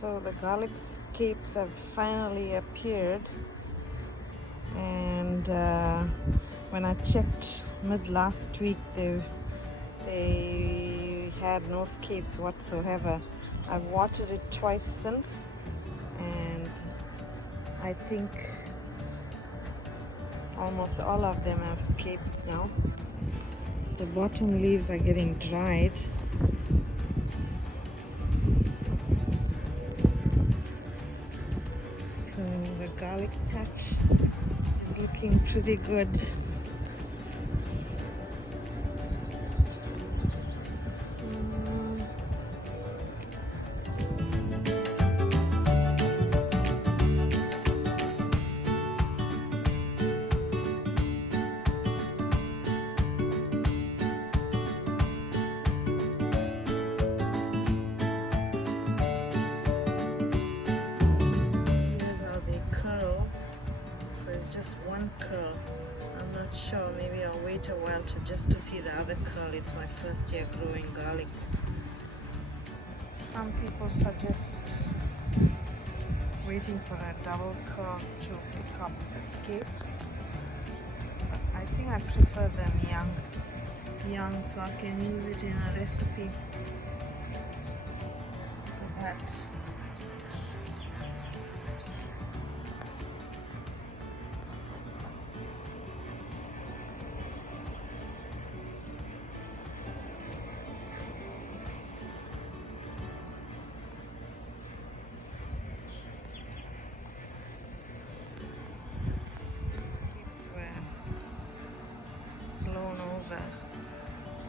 So the garlic scapes have finally appeared, and when I checked mid last week, they had no scapes whatsoever. I've watered it twice since, and I think almost all of them have scapes now. The bottom leaves are getting dried. So the garlic patch is looking pretty good. Curl. I'm not sure, maybe I'll wait a while just to see the other curl. It's my first year growing garlic. Some people suggest waiting for a double curl to pick up the scapes, but I think I prefer them young so I can use it in a recipe with that.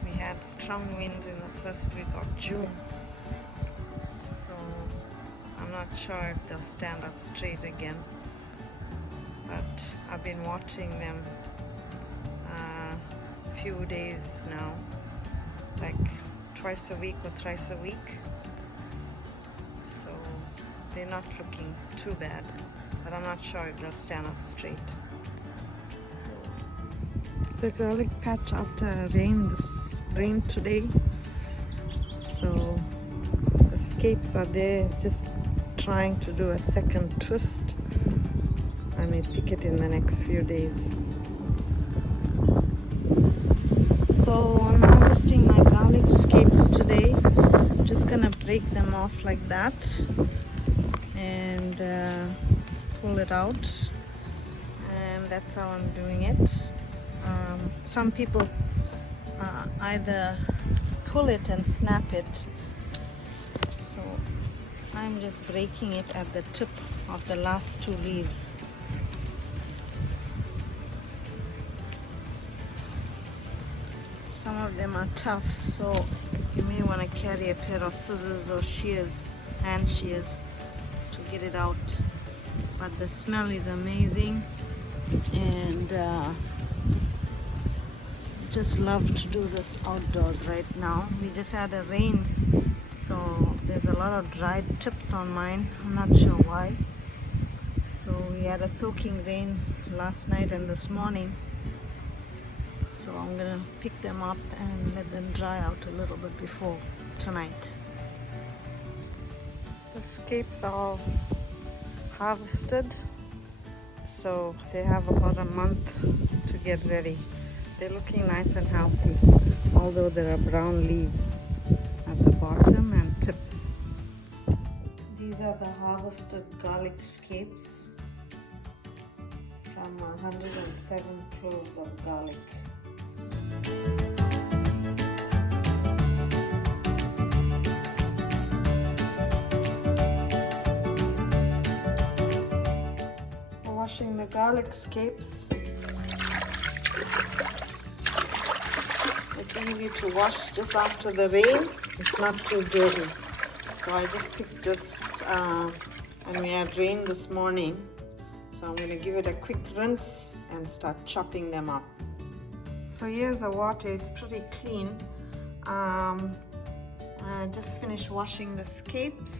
We had strong winds in the first week of June, so I'm not sure if they'll stand up straight again, but I've been watching them a few days now, like twice a week or thrice a week, so they're not looking too bad, but I'm not sure if they'll stand up straight. The garlic patch after rain today, so the scapes are there just trying to do a second twist. I may pick it in the next few days. So I'm harvesting my garlic scapes today. Just gonna break them off like that and pull it out, and that's how I'm doing it. Some people either pull it and snap it, so I'm just breaking it at the tip of the last two leaves. Some of them are tough, so you may want to carry a pair of scissors or hand shears to get it out, but the smell is amazing, and just love to do this outdoors right now. We just had a rain, so there's a lot of dried tips on mine. I'm not sure why. So we had a soaking rain last night and this morning, so I'm gonna pick them up and let them dry out a little bit before tonight. The scapes are all harvested, so they have about a month to get ready. They're looking nice and healthy, although there are brown leaves at the bottom and tips. These are the harvested garlic scapes from 107 cloves of garlic. Washing the garlic scapes. It's easy to wash just after the rain. It's not too dirty. So I just picked this, and we had rain this morning. So I'm going to give it a quick rinse and start chopping them up. So here's the water. It's pretty clean. I just finished washing the scapes.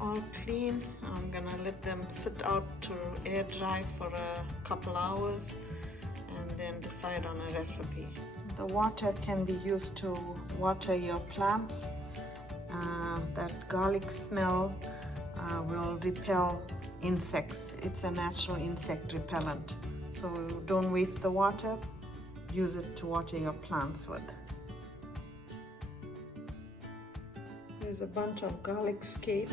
All clean. I'm gonna let them sit out to air dry for a couple hours and then decide on a recipe. The water can be used to water your plants. That garlic smell will repel insects. It's a natural insect repellent. So don't waste the water. Use it to water your plants with. There's a bunch of garlic scapes.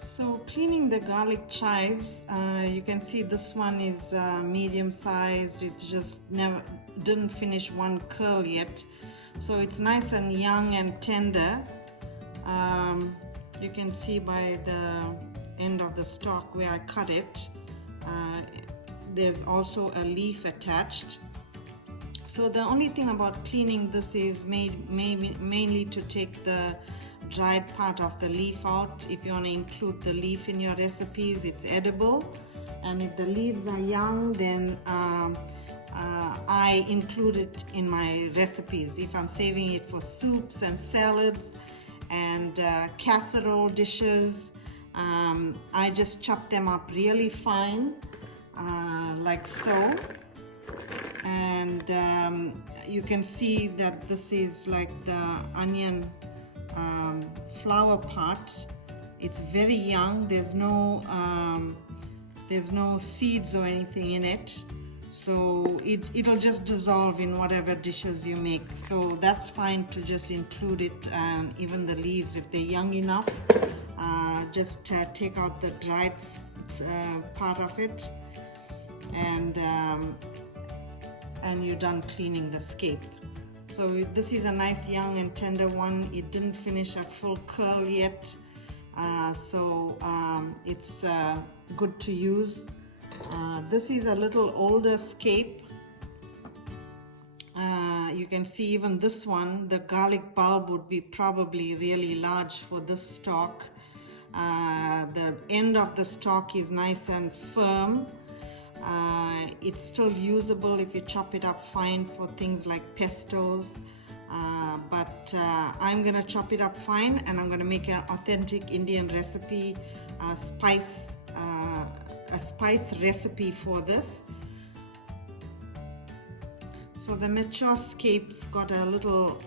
So cleaning the garlic chives, you can see this one is medium sized. It just didn't finish one curl yet. So it's nice and young and tender. You can see by the end of the stalk where I cut it, there's also a leaf attached. So the only thing about cleaning this is mainly to take the dried part of the leaf out. If you want to include the leaf in your recipes, it's edible. And if the leaves are young, then I include it in my recipes. If I'm saving it for soups and salads and casserole dishes, I just chop them up really fine, like so. And you can see that this is like the onion flower part. It's very young. There's no seeds or anything in it, so it'll just dissolve in whatever dishes you make. So that's fine to just include it, and even the leaves, if they're young enough, just take out the dried part of it, and you're done cleaning the scape. So this is a nice young and tender one. It didn't finish a full curl yet, so it's good to use. This is a little older scape. You can see even this one, the garlic bulb would be probably really large for this stalk. The end of the stalk is nice and firm. It's still usable if you chop it up fine for things like pestos, but I'm gonna chop it up fine, and I'm gonna make an authentic Indian recipe, a spice recipe for this. So the mature scapes got a little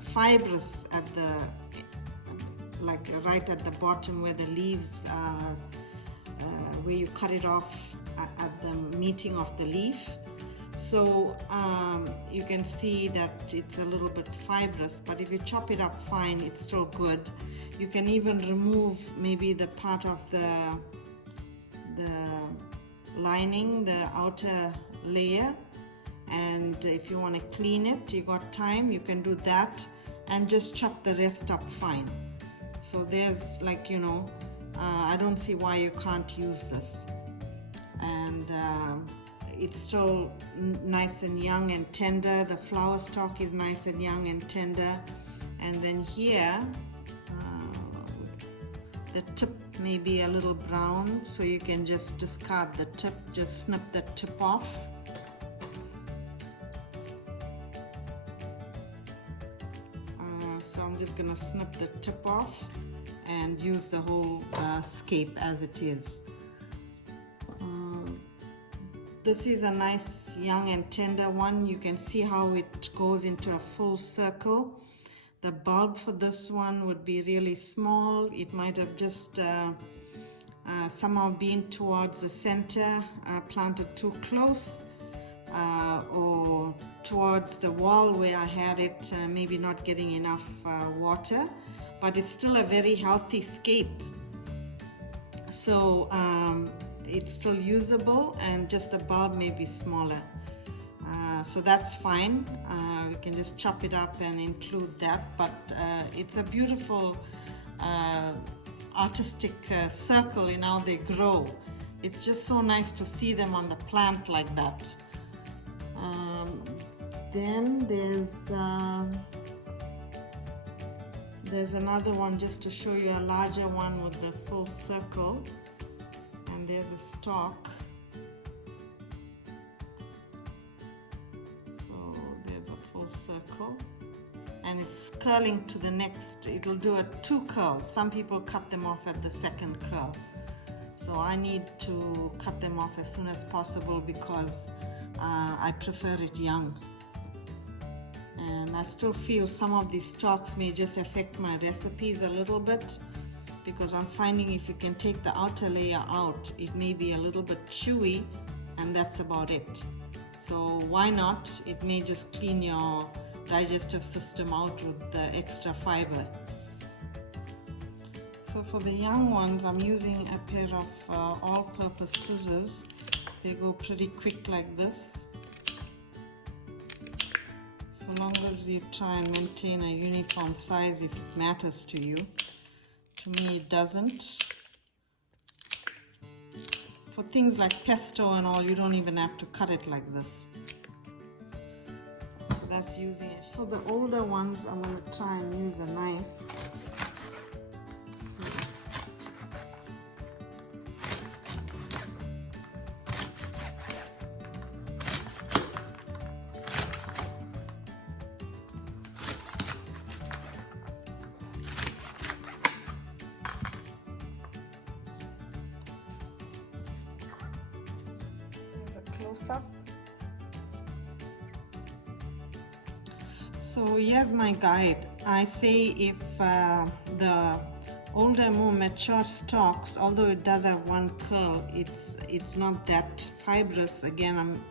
fibrous at the, like right at the bottom where the leaves are, where you cut it off at the meeting of the leaf. So you can see that it's a little bit fibrous, but if you chop it up fine, it's still good. You can even remove maybe the part of the lining, the outer layer, and if you want to clean it, you got time, you can do that and just chop the rest up fine. So there's, like, you know, I don't see why you can't use this. And it's still nice and young and tender. The flower stalk is nice and young and tender. And then here, the tip may be a little brown, so you can just discard the tip, just snip the tip off. So I'm just gonna snip the tip off and use the whole scape as it is. This is a nice young and tender one. You can see how it goes into a full circle. The bulb for this one would be really small. It might have just somehow been towards the center, planted too close, or towards the wall where I had it, maybe not getting enough water, but it's still a very healthy scape. So it's still usable, and just the bulb may be smaller. So that's fine. We can just chop it up and include that, but it's a beautiful artistic circle in how they grow. It's just so nice to see them on the plant like that. Then there's another one just to show you, a larger one with the full circle, and there's a stalk. So there's a full circle, and it's curling to the next. It'll do 2 curls. Some people cut them off at the second curl. So I need to cut them off as soon as possible because I prefer it young. And I still feel some of these stalks may just affect my recipes a little bit, because I'm finding if you can take the outer layer out, it may be a little bit chewy, and that's about it. So why not? It may just clean your digestive system out with the extra fiber. So for the young ones, I'm using a pair of all-purpose scissors. They go pretty quick like this. So long as you try and maintain a uniform size if it matters to you. To me, it doesn't. For things like pesto and all, you don't even have to cut it like this. So that's using it. For the older ones, I'm going to try and use a knife. Up. So here's my guide. I say if the older, more mature stalks, although it does have 1 curl, it's not that fibrous. Again, I'm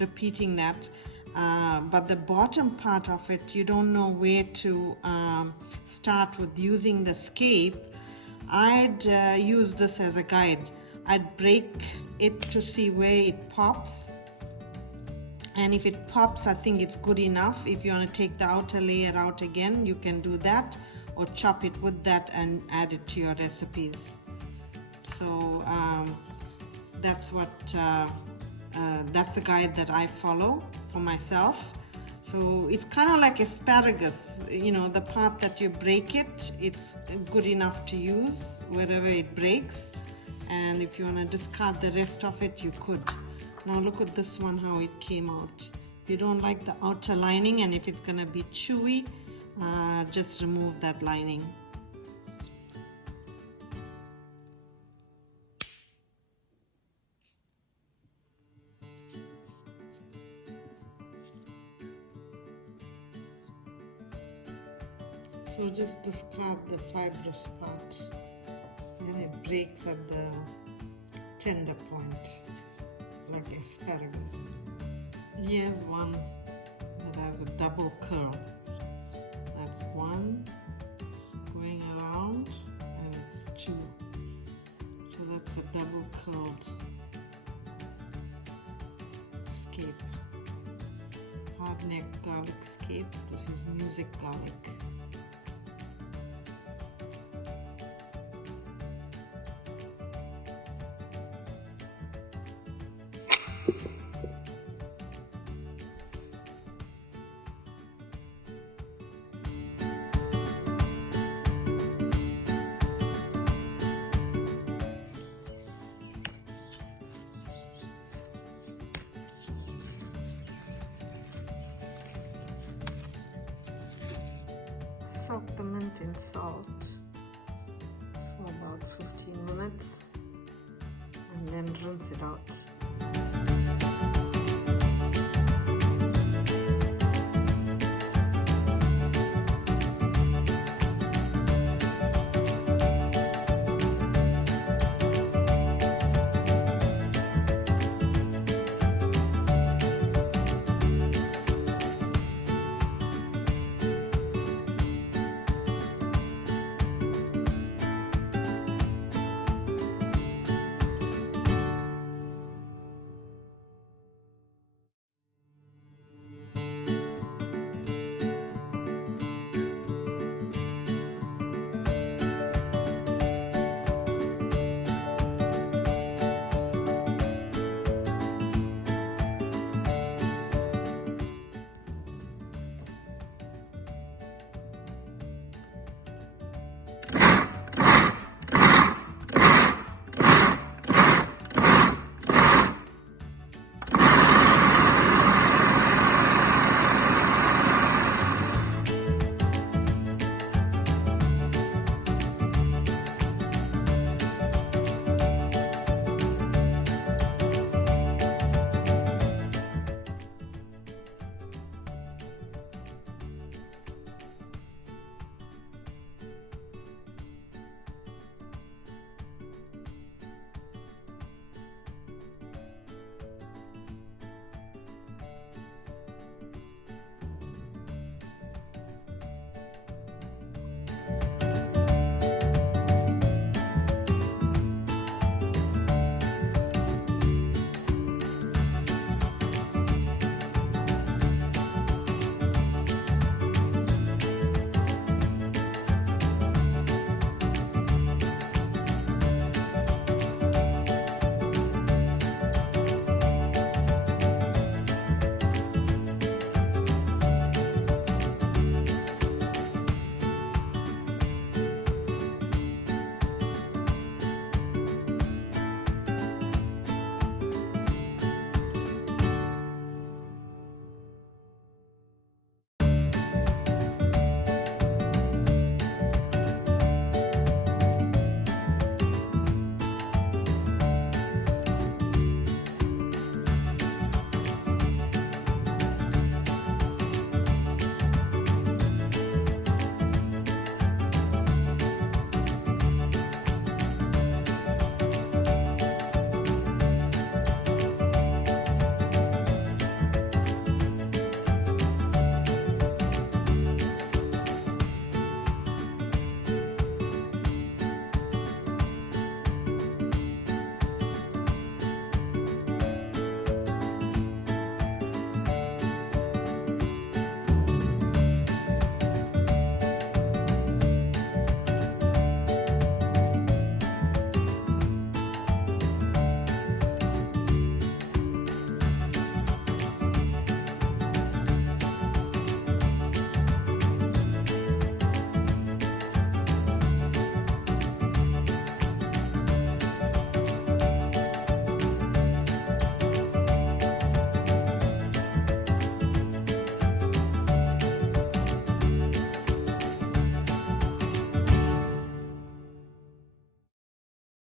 repeating that. But the bottom part of it, you don't know where to start with using the scape. I'd use this as a guide. I'd break it to see where it pops, and if it pops, I think it's good enough. If you want to take the outer layer out again, you can do that, or chop it with that and add it to your recipes. So that's what that's the guide that I follow for myself. So it's kind of like asparagus, you know, the part that you break it, it's good enough to use wherever it breaks. And if you want to discard the rest of it, you could. Now look at this one, how it came out. If you don't like the outer lining, and if it's going to be chewy, just remove that lining. So just discard the fibrous part, and it breaks at the tender point, like asparagus. Here's one that has a double curl. That's 1 going around, and it's 2. So that's a double curled scape. Hard neck garlic scape. This is music garlic. Soak the mint in salt for about 15 minutes and then rinse it out.